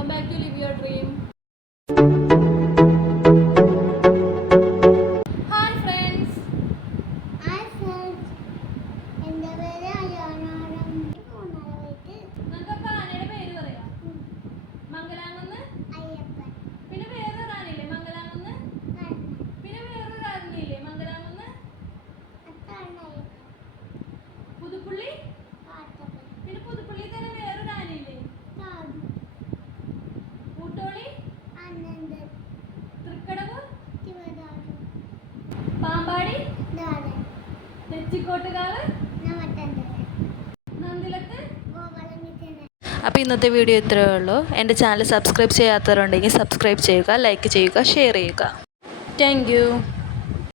Welcome back to live your dream. Hi friends. എൻ്റെ പേര് അയ്യാനാരം. നിങ്ങൾക്ക് ആനയുടെ പേര് പറയാം. മംഗലാംകുന്ന് അയ്യപ്പൻ. പിന്നെ വേറൊരു ആനയില്ലേ മംഗലാംകുന്ന്? പിന്നെ വേറൊരു ആനയില്ലേ മംഗലാംകുന്ന്? പുതുപ്പള്ളി. പിന്നെ പുതുപ്പള്ളി തന്നെ വേറൊരു ആനയില്ലേ? കൂട്ടോളി, തൃക്കടവ്, പാമ്പാടി, തെച്ചിക്കോട്ടുകാവ്, നന്ദിലത്ത്. അപ്പോൾ ഇന്നത്തെ വീഡിയോ ഇത്രയേ ഉള്ളൂ. എൻ്റെ ചാനൽ സബ്സ്ക്രൈബ് ചെയ്യാത്തവരുണ്ടെങ്കിൽ സബ്സ്ക്രൈബ് ചെയ്യുക, ലൈക്ക് ചെയ്യുക, ഷെയർ ചെയ്യുക. Thank you.